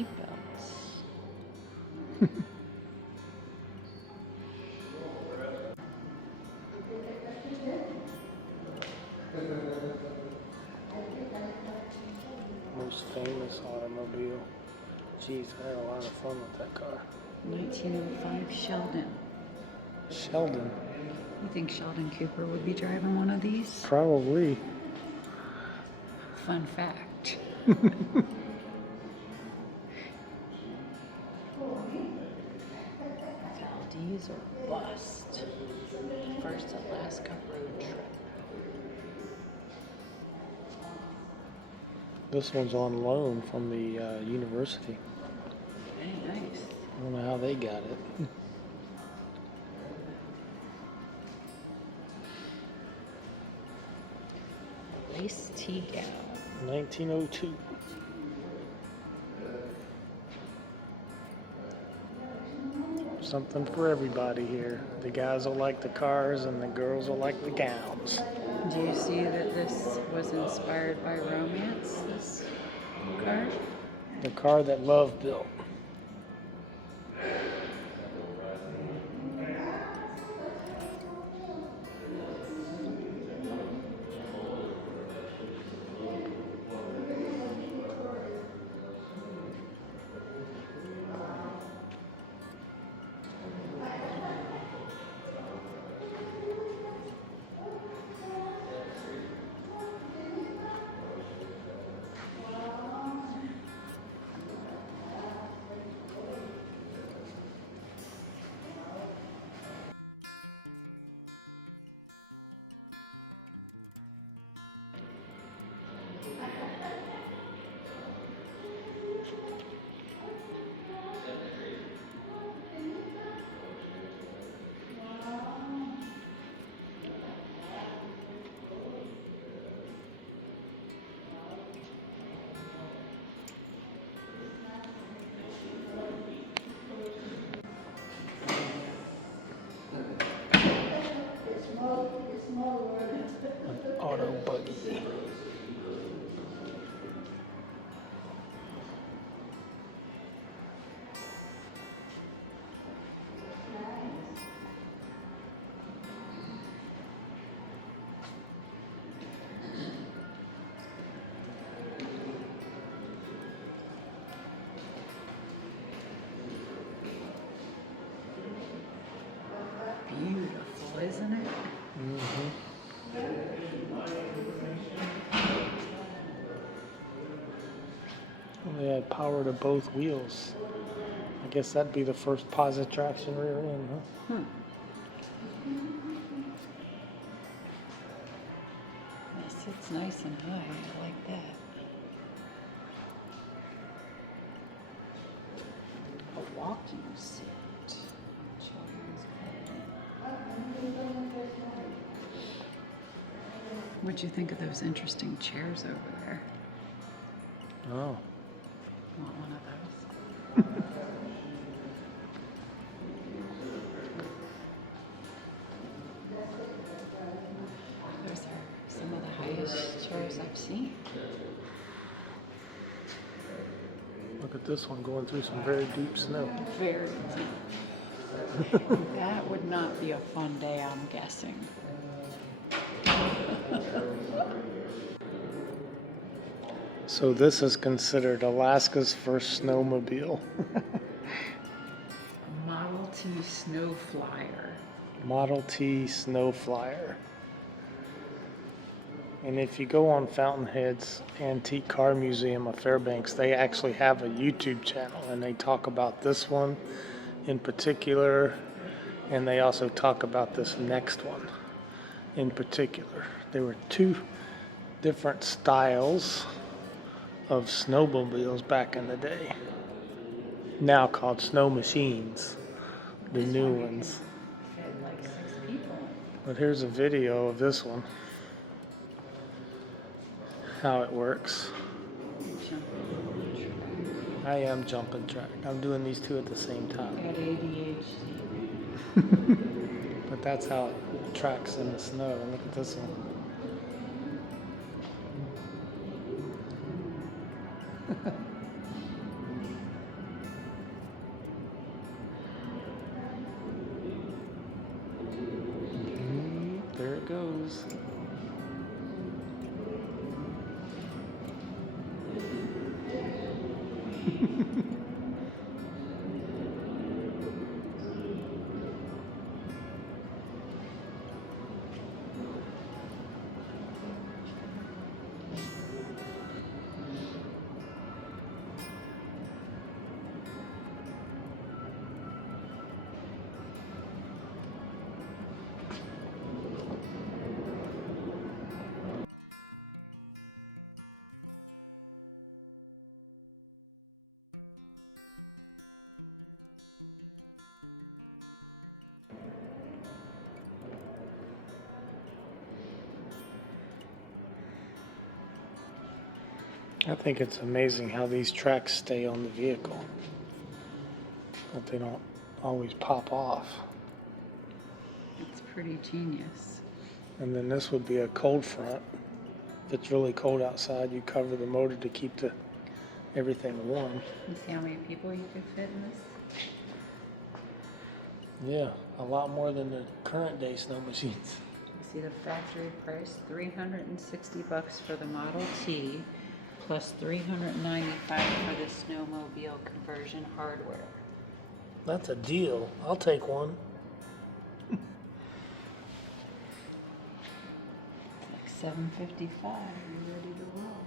seatbelts. Most famous automobile. Jeez, I had a lot of fun with that car. 1905 Sheldon. Sheldon. You think Sheldon Cooper would be driving one of these? Probably. Fun fact. Valdez or bust. First Alaska road trip. This one's on loan from the university. Very nice. I don't know how they got it. Lace tea gown. 1902. Something for everybody here. The guys will like the cars and the girls will like the gowns. Do you see that this was inspired by romance, this car? The car that love built. Auto buggy. Beautiful, isn't it? Mm-hmm. They had power to both wheels. I guess that'd be the first positive traction rear end, huh? It sits nice and high. I like that. A walking seat. Children's clothing. What'd you think of those interesting chairs over there? Oh. Want one of those? Those are some of the highest chairs I've seen. Look at this one going through some very deep snow. Very deep. That would not be a fun day, I'm guessing. So this is considered Alaska's first snowmobile. Model T Snow Flyer. Model T Snow Flyer. And if you go on Fountainhead's Antique Car Museum of Fairbanks, they actually have a YouTube channel and they talk about this one in particular, and they also talk about this next one in particular. There were two different styles of snowmobiles back in the day, now called snow machines, the new ones. Fit like 6 people. But here's a video of this one, how it works. I am jumping track. I'm doing these two at the same time. Got ADHD. But that's how it tracks in the snow. Look at this one. wheels. I think it's amazing how these tracks stay on the vehicle, that they don't always pop off. It's pretty genius. And then this would be a cold front. If it's really cold outside, you cover the motor to keep everything warm. You see how many people you could fit in this? Yeah, a lot more than the current day snow machines. You see the factory price, $360 for the Model T, plus $395 for the snowmobile conversion hardware. That's a deal. I'll take one. It's like $755. Are you ready to roll?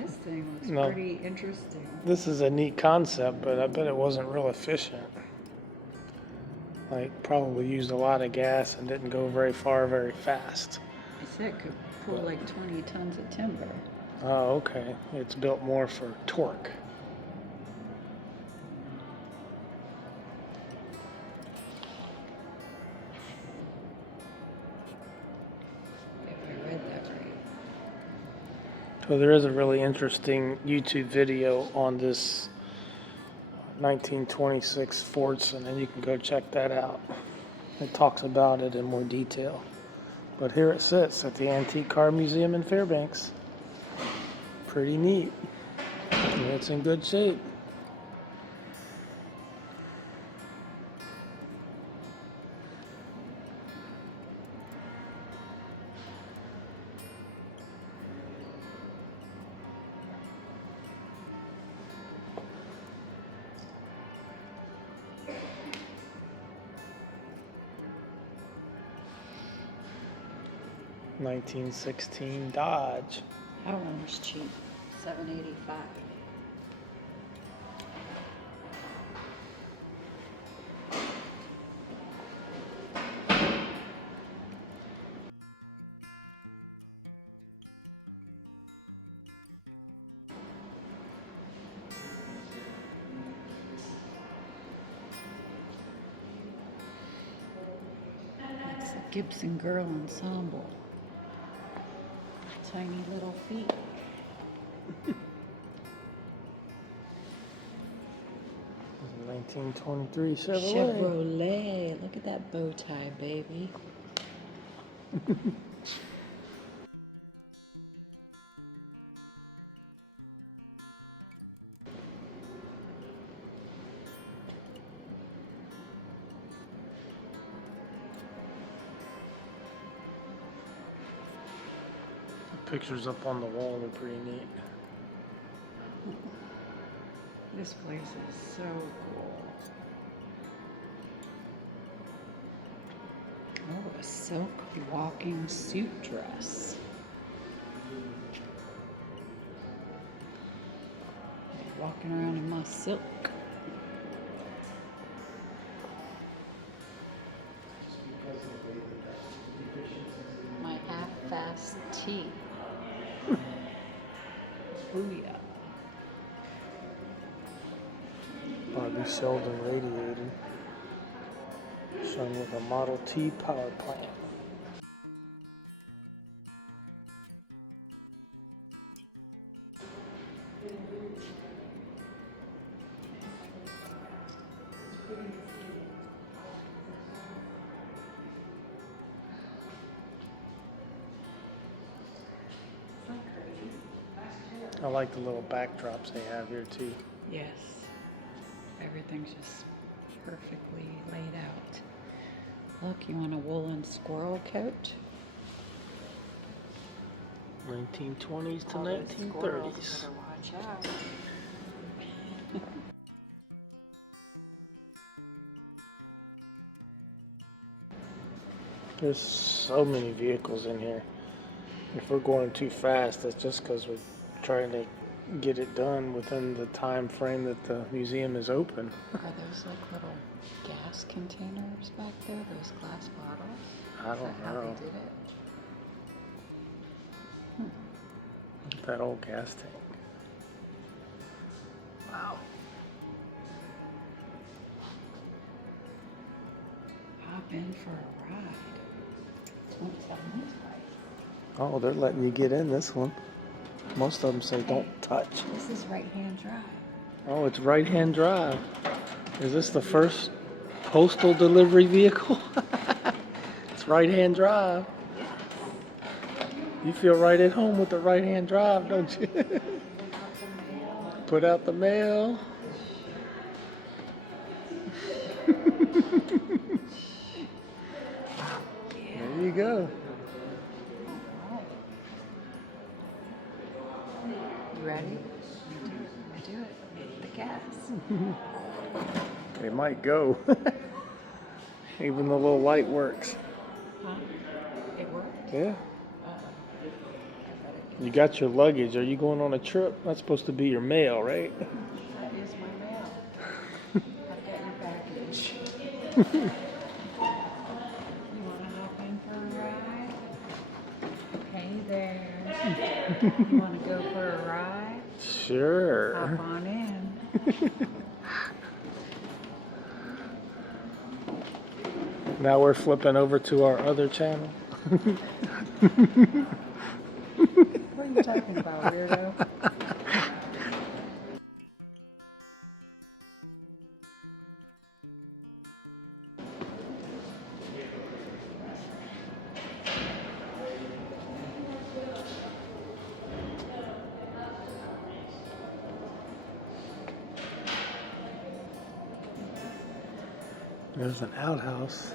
This thing looks No. pretty interesting. This is a neat concept, but I bet it wasn't real efficient. Like, probably used a lot of gas and didn't go very far very fast. I said it could pull like 20 tons of timber. Oh, okay. It's built more for torque. If I read that right. So there is a really interesting YouTube video on this 1926 Fordson, and you can go check that out. It talks about it in more detail. But here it sits at the Antique Car Museum in Fairbanks. Pretty neat. And it's in good shape. (1916) Dodge. That one was cheap. $785. That's a Gibson Girl Ensemble. Tiny little feet. 1923 Chevrolet. Chevrolet. Look at that bow tie, baby. Pictures up on the wall are pretty neat. This place is so cool. Oh, a silk walking suit dress. Walking around in my silk. My half-fast tea. Booyah. Bobby Sheldon radiator. Shown with a Model T power plant. I like the little backdrops they have here too. Yes. Everything's just perfectly laid out. Look, you want a woolen squirrel coat? 1920s to All those squirrels 1930s. better watch out. There's so many vehicles in here. If we're going too fast, that's just because we're trying to get it done within the time frame that the museum is open. Are those like little gas containers back there? Those glass bottles? I Is that don't how know. they did it? That old gas tank. Wow. Hop in for a ride. Won't tell me twice. Oh, they're letting you get in this one. Most of them say don't touch. This is right-hand drive. Oh, it's right-hand drive. Is this the first postal delivery vehicle? It's right-hand drive. You feel right at home with the right-hand drive, don't you? Put out the mail. There you go. You ready? Do it. Hit the gas. They might go. Even the little light works. Huh? It worked? Yeah. I bet it. You got your luggage. Are you going on a trip? That's supposed to be your mail, right? That is my mail. I've got your package. You want to hop in for a ride? Hey there. You want to go for a ride? Sure. Hop on in. Now we're flipping over to our other channel. What are you talking about, weirdo? There's an outhouse.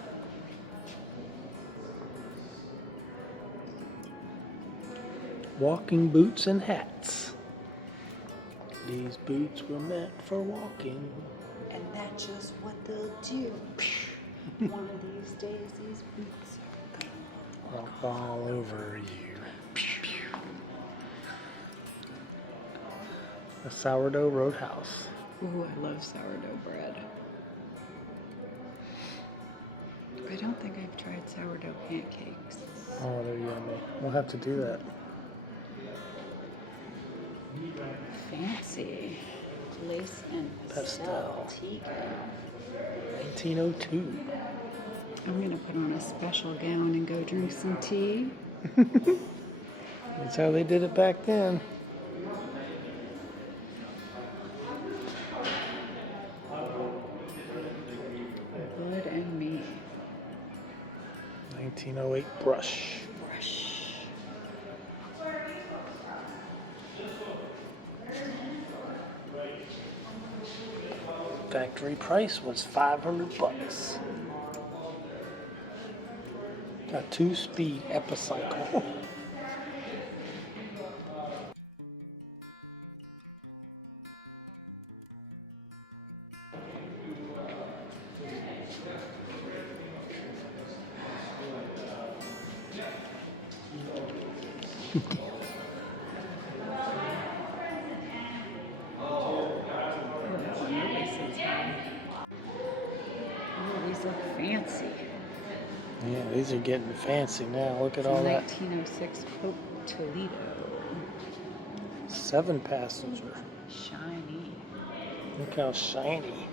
Walking boots and hats. These boots were meant for walking. And that's just what they'll do. One of these days, these boots are gonna Walk all over you. The sourdough Roadhouse. Ooh, I love sourdough bread. I don't think I've tried sourdough pancakes. Oh, they're yummy. We'll have to do that. Fancy. Lace and pastel Pastel. tea gown. 1902. I'm gonna put on a special gown and go drink some tea. That's how they did it back then. Wood and me. 1908 brush. Brush. Factory price was $500. A 2-speed epicycle. Oh, these look fancy. Yeah, these are getting fancy now. Look at all that. 1906 Pope Toledo. 7-passenger. Shiny. Look how shiny.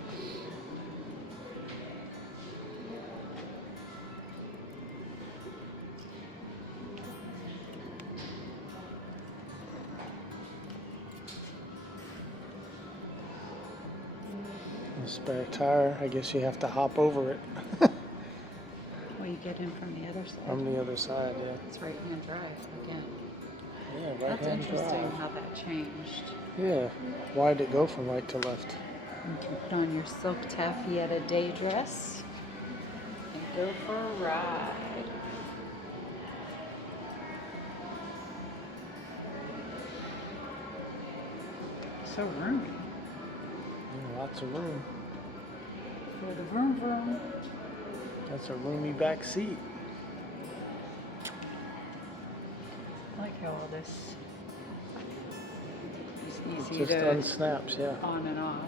A spare tire. I guess you have to hop over it. Well, you get in from the other side. From the other side, yeah. It's right-hand drive again. Yeah, That's right-hand interesting drive. how that changed. Yeah. Why did it go from right to left? You can put on your silk taffeta day dress and Go for a ride. So roomy. Lots of room. For the vroom vroom. That's a roomy back seat. I like how all this is easy Just to unsnaps, yeah. on and off.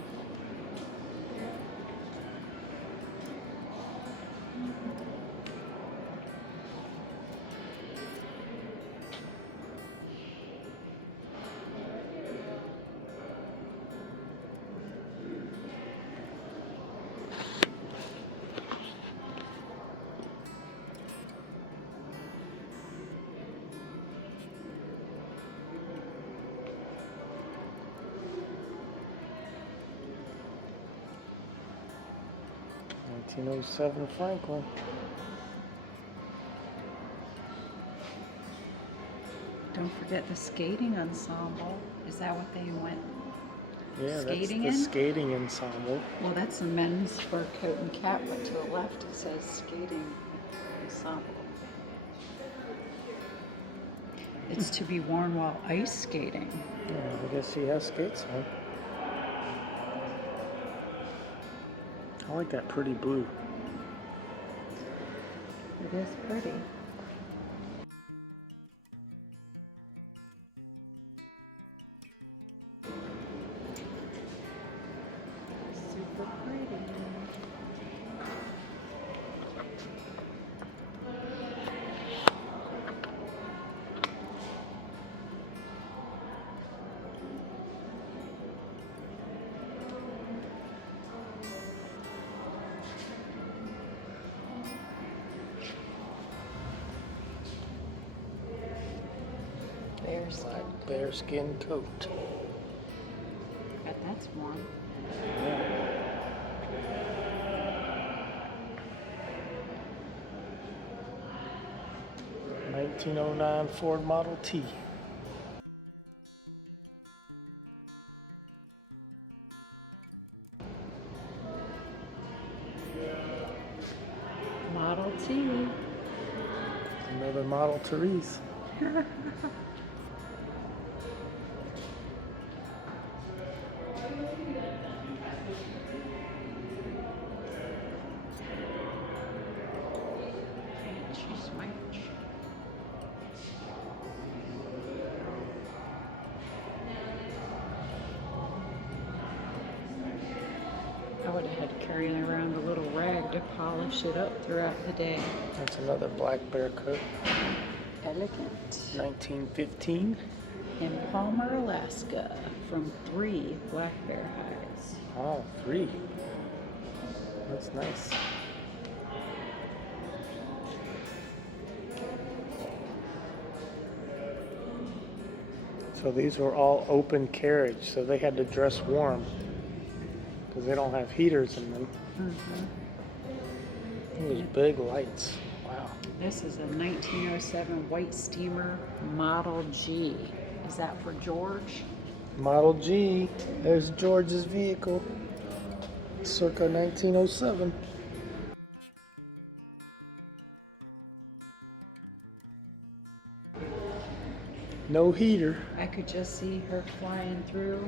'07 Franklin. Don't forget the skating ensemble. Is that what they went Yeah, skating that's the in? skating ensemble. Well, that's the men's fur coat and cap, but to the left it says skating ensemble. It's to be worn while ice skating. Yeah, I guess he has skates on. I like that pretty blue. It is pretty. Super pretty. Black bearskin coat. Bet that's warm. Yeah. 1909 Ford Model T. Model T. Another Model Therese. Fancy smash. I would have had to carry around a little rag to polish it up throughout the day. That's another black bear coat. Elegant. 1915. In Palmer, Alaska, from 3 black bear hides. Oh, 3. That's nice. So these were all open carriage, so they had to dress warm because they don't have heaters in them. Those big lights. Wow. This is a 1907 white steamer Model G. Is that for George? Model G. There's George's vehicle. Circa 1907. No heater. I could just see her flying through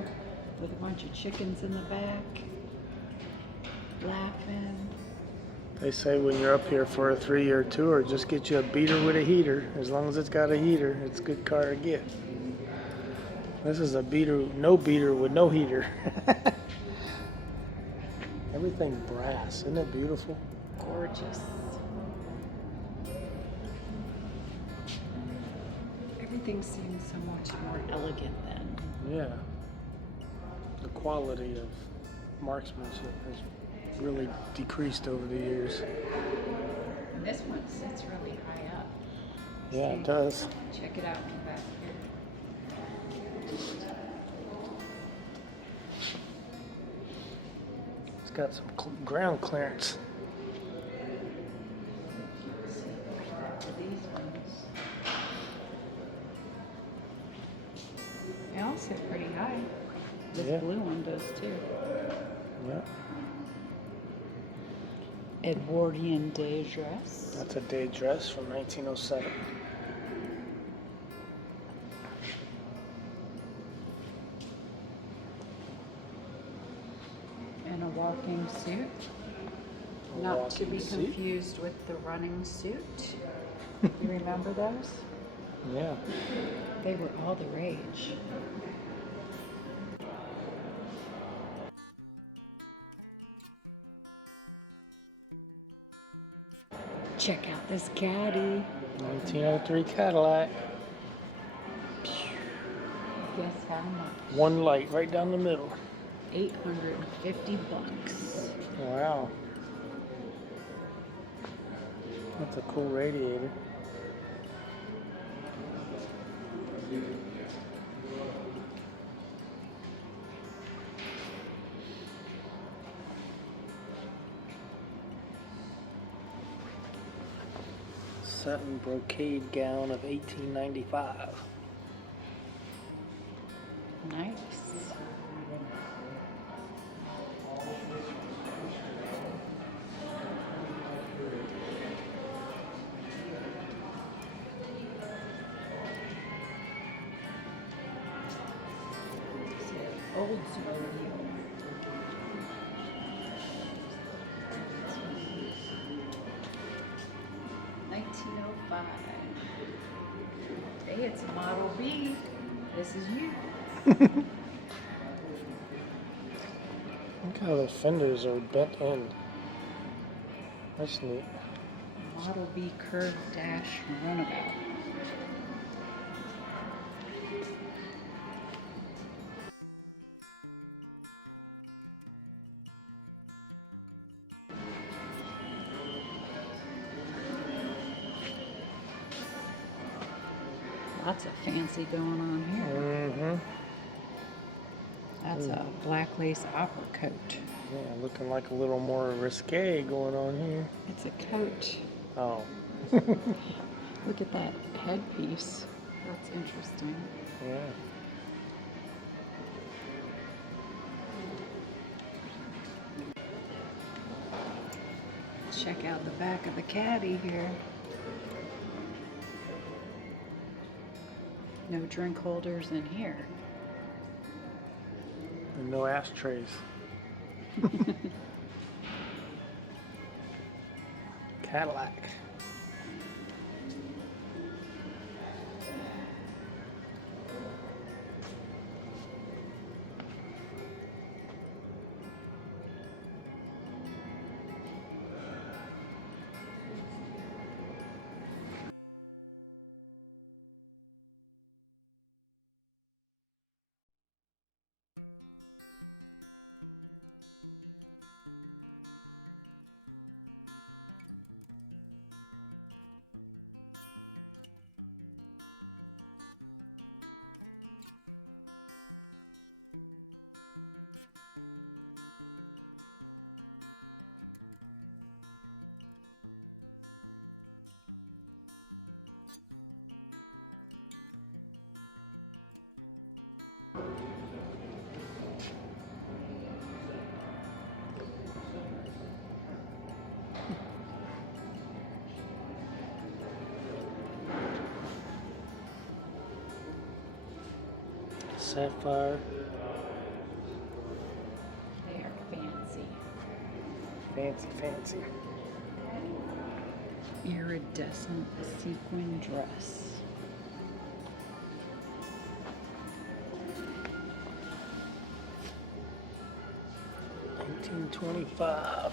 with a bunch of chickens in the back, laughing. They say when you're up here for a 3-year tour, just get you a beater with a heater. As long as it's got a heater, it's a good car to get. This is a beater, no beater with no heater. Everything brass. Isn't it beautiful? Gorgeous. Everything seems so much more elegant then. Yeah. The quality of marksmanship has really decreased over the years. And this one sits really high up. Yeah, it does. Check it out from back here. It's got some ground clearance. These ones. They all sit pretty high. This Yeah. blue one does too. Yeah. Edwardian day dress. That's a day dress from 1907. And a walking suit. A Not to walking be suit. confused with the running suit. You remember those? Yeah. They were all the rage. Check out this caddy. 1903 Cadillac. Guess how much? One light right down the middle. $850. Wow. That's a cool radiator. Satin brocade gown of 1895. Nice. Oldsmobile. $1905. Hey, it's a Model B. This is you. Look how the fenders are bent in. That's neat. Model B curved dash runabout. Lots of fancy going on here. Mm-hmm. That's a black lace opera coat. Yeah, looking like a little more risque going on here. It's a coat. Oh. Look at that headpiece. That's interesting. Yeah. Check out the back of the caddy here. No drink holders in here. And no ashtrays. Cadillac. Sapphire. They are fancy. Fancy, fancy. Iridescent sequin dress. $1925.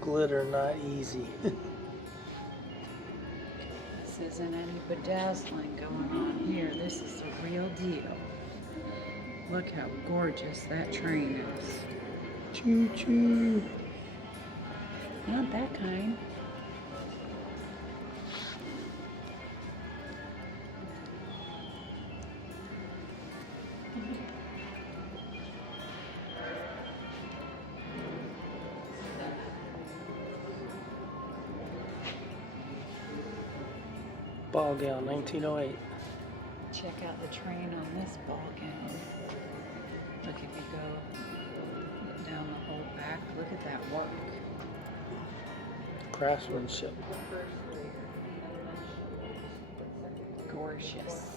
Glitter not easy. This isn't any bedazzling going on here. This is the real deal. Look how gorgeous that train is. Choo choo. Not that kind. Ball gown, 1908. Check out the train on this ball gown. Look if you go down the whole back, look at that work. Craftsmanship. Gorgeous.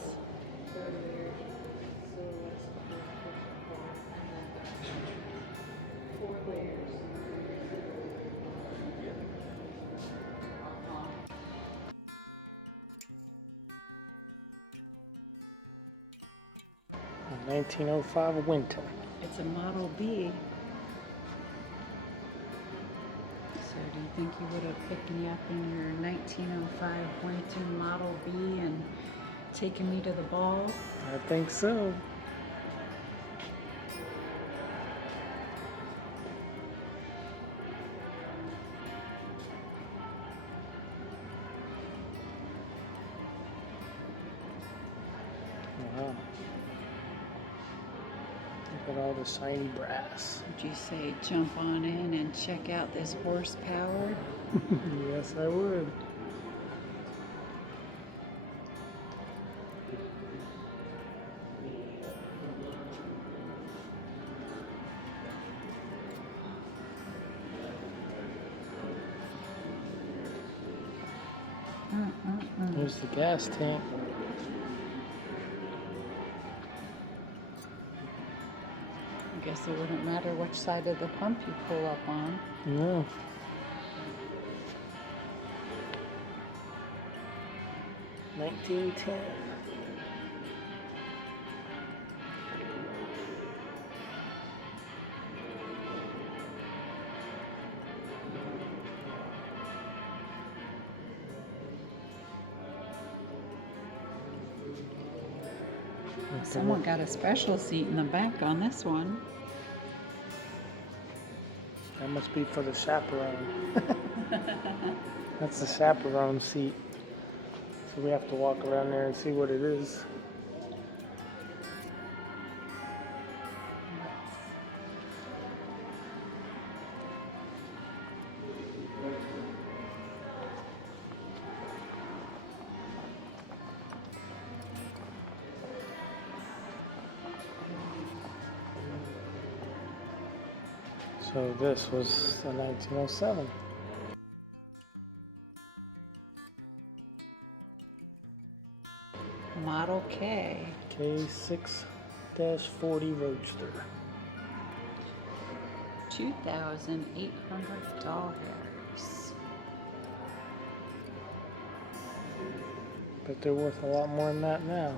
A 1905 Winton. It's a Model B. So do you think you would have picked me up in your 1905 Winton Model B and taken me to the ball? I think so. Wow. Look at all the shiny brass. Would you say jump on in and check out this horsepower? Yes, I would. Here's the gas tank. I guess it wouldn't matter which side of the pump you pull up on. No. $19.10. Someone got a special seat in the back on this one. That must be for the chaperone. That's the chaperone seat. So we have to walk around there and see what it is. So this was the 1907. Model K. K6-40 Roadster. $2,800. But they're worth a lot more than that now.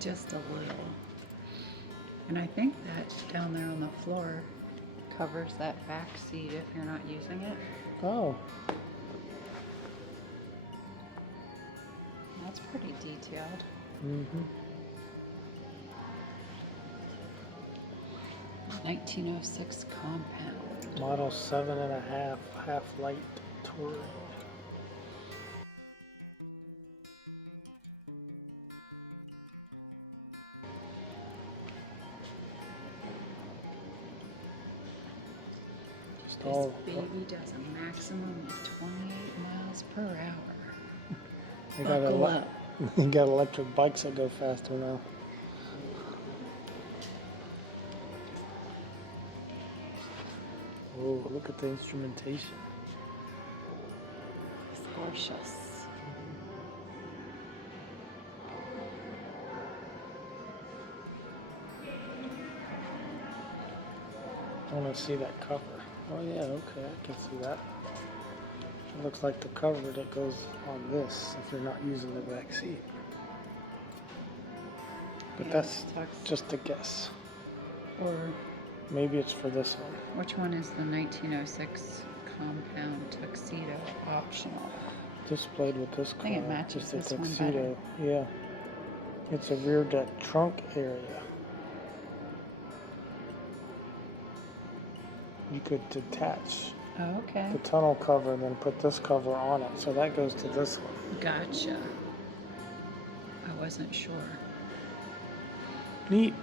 Just a little. And I think that down there on the floor covers that back seat if you're not using it. Oh, That's pretty detailed. mm-hmm. 1906 compound. Model 7.5 half-light touring. This baby does a maximum of 28 miles per hour. Buckle up. You got electric bikes that go faster now. Oh, look at the instrumentation. It's gorgeous. I want to see that cover. Oh yeah, okay, I can see that. It looks like the cover that goes on this if you're not using the back seat. But Yeah, that's tucks. just a guess. Or Maybe it's for this one. which one is the 1906 compound tuxedo optional? Displayed with this car. I think it matches just a this one tuxedo. Yeah. It's a rear deck trunk area. You could detach Oh, okay. the tunnel cover and then put this cover on it. So that goes to this one. Gotcha. I wasn't sure. Neat.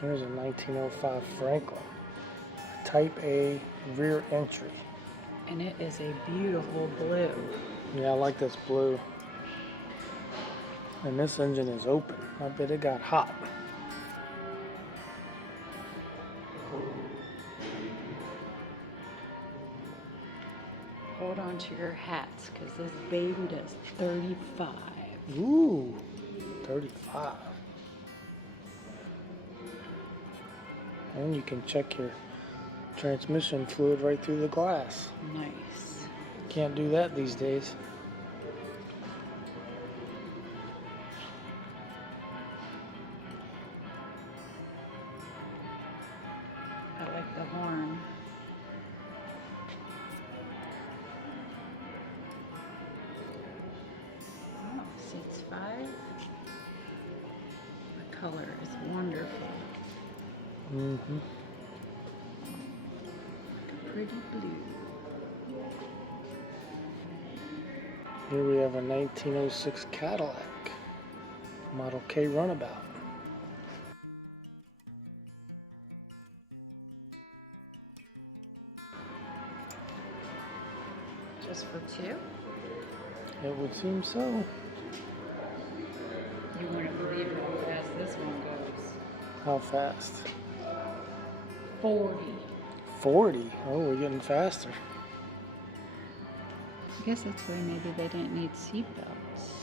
Here's a 1905 Franklin. Type A rear entry. And it is a beautiful blue. Yeah, I like this blue. And this engine is open. I bet it got hot. Hold on to your hats, because this baby does 35. Ooh, 35. And you can check your transmission fluid right through the glass. Nice. Can't do that these days. I like the horn. Oh, seats 5. The color is wonderful. Mm-hmm. Like a pretty blue. Here we have a 1906 Cadillac, Model K runabout. Just for 2? It would seem so. You wouldn't believe how fast this one goes. How fast? 40. 40. Oh, we're getting faster. I guess that's why maybe they didn't need seatbelts.